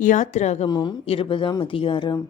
யாத்ராகமும் இருபதாம் அதிகாரம்.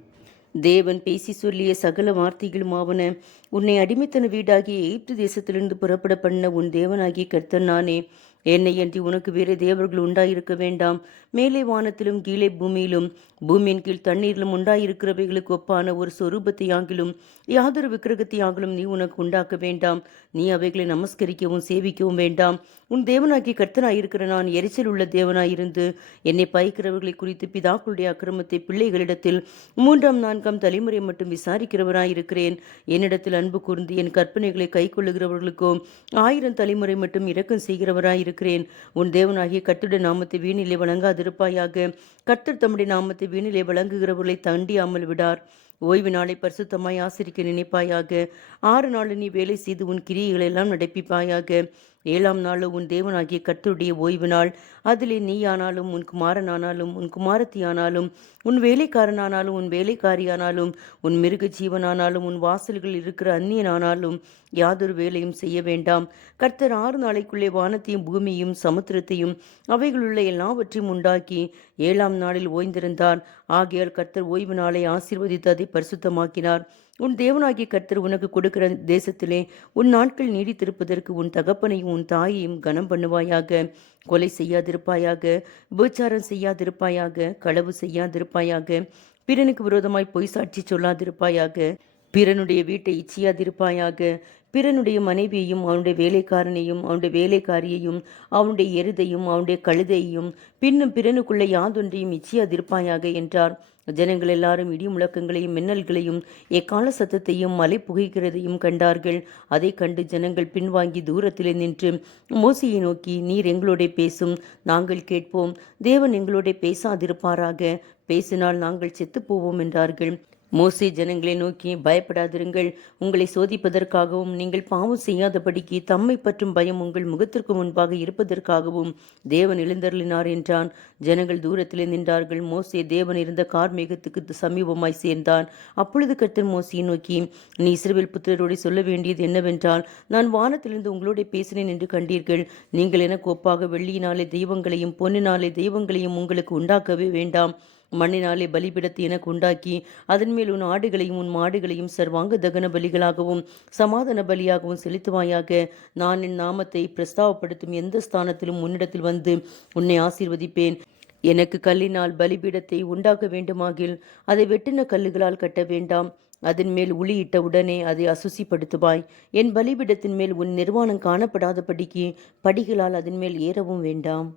தேவன் பேசி சொல்லிய சகல வார்த்தைகளுமாவன உன்னை அடிமைத்தன வீடாகிய எகிப்து தேசத்திலிருந்து புறப்பட பண்ண உன் தேவனாகிய கர்த்தன் நானே. என்னை அன்றி உனக்கு வேறு தேவர்கள் உண்டாயிருக்க வேண்டாம். மேலே வானத்திலும் கீழே பூமியிலும் பூமியின் கீழ் தண்ணீரிலும் உண்டாயிருக்கிறவைகளுக்கு ஒப்பான ஒரு சொரூபத்தையாகிலும் யாதொரு விக்கிரகத்தையாகிலும் நீ உனக்கு உண்டாக்க வேண்டாம். நீ அவைகளை நமஸ்கரிக்கவும் சேவிக்கவும் வேண்டாம். உன் தேவனாகிய கர்த்தனாயிருக்கிற நான் எரிச்சல் உள்ள தேவனாயிருந்து என்னை பயிக்கிறவர்களை குறித்து பிதாக்களுடைய அக்கிரமத்தை பிள்ளைகளிடத்தில் மூன்றாம் நான்காம் தலைமுறை மட்டும் விசாரிக்கிறவராயிருக்கிறேன் என்னிடத்தில் அன்பு கூர்ந்து என் கற்பனைகளை கை கொள்ளுகிறவர்களுக்கோ ஆயிரம் தலைமுறை மட்டும் இரக்கம் செய்கிறவராயிருக்கிறேன். இருக்கிறேன். உன் தேவனாகிய கத்துடைய நாமத்தை வீணிலே வழங்காதிருப்பாயாக கர்த்தர் தம்முடைய நாமத்தை வீணிலே வழங்குகிறவர்களை தண்டியாமல் விடார். ஓய்வு நாளை பரிசுத்தமாய் ஆசிரிக்க நினைப்பாயாக. ஆறு நாள் நீ வேலை செய்து உன் கிரியைகளை எல்லாம் நடப்பிப்பாயாக. ஏழாம் நாளும் உன் தேவனாகிய கர்த்தருடைய ஓய்வு நாள். அதிலே நீயானாலும் உன் குமாரனானாலும் உன் குமாரத்தியானாலும் உன் வேலைக்காரனானாலும் உன் வேலைக்காரியானாலும் உன் மிருக ஜீவனானாலும் உன் வாசல்கள் இருக்கிற அந்நியனானாலும் யாதொரு வேலையும் செய்ய வேண்டாம். கர்த்தர் ஆறு நாளைக்குள்ளே வானத்தையும் பூமியையும் சமுத்திரத்தையும் அவைகளுள்ள எல்லாவற்றையும் உண்டாக்கி ஏழாம் நாளில் ஓய்ந்திருந்தார். ஆகையால் கர்த்தர் ஓய்வு நாளை ஆசீர்வதித்து அதை பரிசுத்தமாக்கினார். உன் தேவனாகிய கர்த்தர் உனக்கு கொடுக்கிற தேசத்திலே உன் நாட்கள் நீடித்திருப்பதற்கு உன் தகப்பனையும் உன் தாயையும் கனம் பண்ணுவாயாக. கொலை செய்யாதிருப்பாயாக. விபச்சாரம் செய்யாதிருப்பாயாக. களவு செய்யாதிருப்பாயாக. பிறனுக்கு விரோதமாய் பொய் சாட்சி சொல்லாதிருப்பாயாக. பிறனுடைய வீட்டை இச்சியாதிருப்பாயாக. பிறனுடைய மனைவியையும் அவனுடைய வேலைக்காரனையும் அவனுடைய வேலைக்காரியையும் அவனுடைய எருதையும் அவனுடைய கழுதையையும் பின்னும் பிறனுக்குள்ள யாதொன்றையும் இச்சியாதிருப்பாயாக என்றார். ஜனங்கள் எல்லாரும் இடி முழக்கங்களையும் மின்னல்களையும் எக்கால சத்தத்தையும் மலை புகைக்கிறதையும் கண்டார்கள். அதை கண்டு ஜனங்கள் பின்வாங்கி தூரத்திலே நின்று மோசியை நோக்கி நீர் எங்களோட பேசும் நாங்கள் கேட்போம். தேவன் எங்களோட பேசாதிருப்பாராக. பேசினால் நாங்கள் செத்துப்போவோம் என்றார்கள். மோசே ஜனங்களை நோக்கி பயப்படாதிருங்கள். உங்களை சோதிப்பதற்காகவும் நீங்கள் பாவம் செய்யாதபடிக்கு தம்மை பற்றும் பயம் உங்கள் முகத்திற்கு முன்பாக இருப்பதற்காகவும் தேவன் எழுந்தருளினார் என்றான். ஜனங்கள் தூரத்திலே நின்றார்கள். மோசே தேவன் இருந்த கார்மேகத்துக்கு சமீபமாய் சேர்ந்தான். அப்பொழுது கர்த்தர் மோசையை நோக்கி நீ இஸ்ரவேல் புத்திரரோடு சொல்ல வேண்டியது என்னவென்றால் நான் வானத்திலிருந்து உங்களோட பேசினேன் என்று கண்டீர்கள். நீங்கள் என கோப்பாக வெள்ளியினாலே தெய்வங்களையும் பொன்னினாலே தெய்வங்களையும் உங்களுக்கு உண்டாக்கவே வேண்டாம். மண்ணினாலே பலிபிடத்து எனக்கு உண்டாக்கி அதன் மேல் உன் ஆடுகளையும் உன் மாடுகளையும் சர்வாங்க தகன பலிகளாகவும் சமாதான பலியாகவும் செலுத்துவாயாக. நான் என் நாமத்தை பிரஸ்தாவப்படுத்தும் எந்த ஸ்தானத்திலும் உன்னிடத்தில் வந்து உன்னை ஆசீர்வதிப்பேன். எனக்கு கல்லினால் பலிபீடத்தை உண்டாக்க வேண்டுமாகில் அதை வெட்டின கல்லுகளால் கட்ட வேண்டாம். அதன் மேல் உளியிட்ட உடனே அதை அசுசிப்படுத்துவாய். என் பலிபீடத்தின் மேல் உன் நிர்வாணம் காணப்படாதபடிக்கு படிகளால் அதன் மேல் ஏறவும் வேண்டாம்.